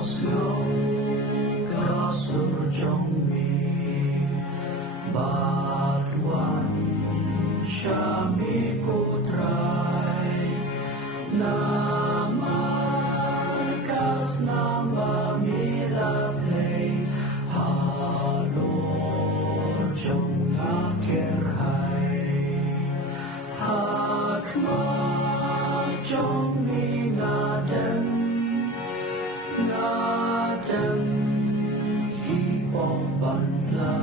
slow kasur trong mi but one shami kutrai na markas na mamila play halor trong akerhai hakma trong mi ngaden kipopantla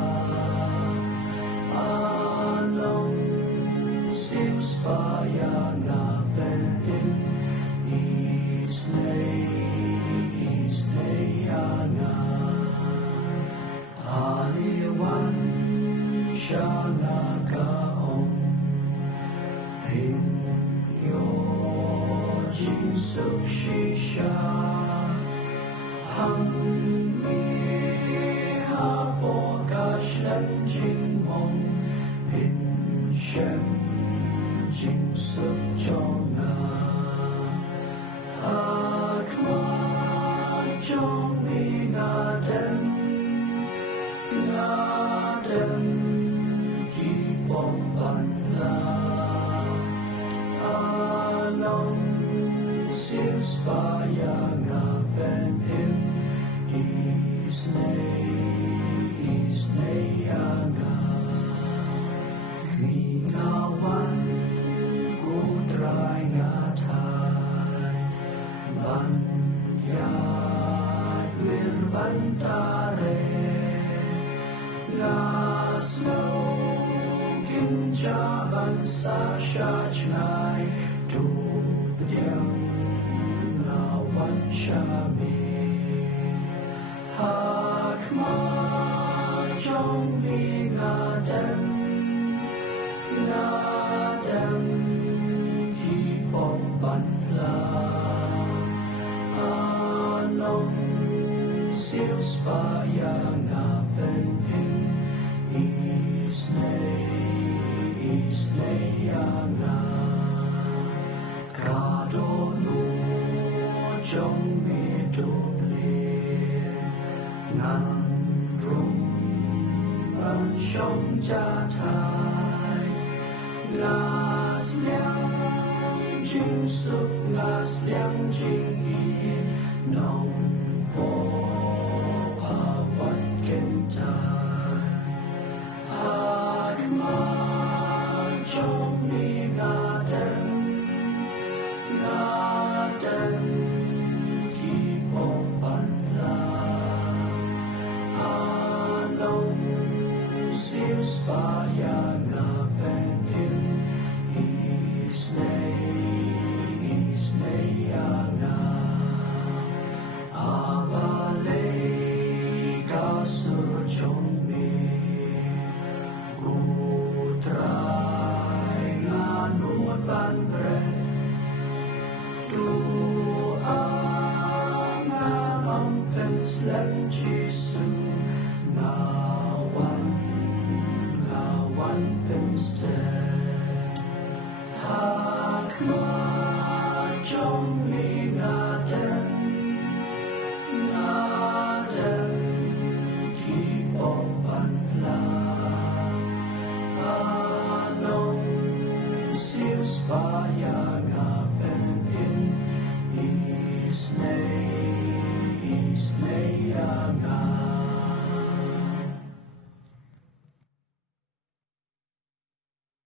anong siuspaya nga penin isnay nga aliwan siya nga kaong pinyo jinsuk shisha hằng mi hapo kashlem jing mong pin shem jing suk chong na akma chong mi ngaden ki pompan la anong siuspaya nga penin isnay nga kningawan kutray nga tay banyag wirbantare naslow kinjaban sa shachnay tubdyang nawan shami hakma trong mi ngaden kipopantla anong siuspaya nga penin isnay nga kadono trong mi ngang rung an shong cha thai ngas liang jing suk ngas liang jing yi nong po wat ken tai hakma trong mi ngaden kipopantla siuspaya nga penin isnay nga abalay kasur chong mi kutray nga nuot banbret tuang nga ampenslem jisu instead hakma trong mi ngaden kipopantla anong siuspaya nga penin isnay nga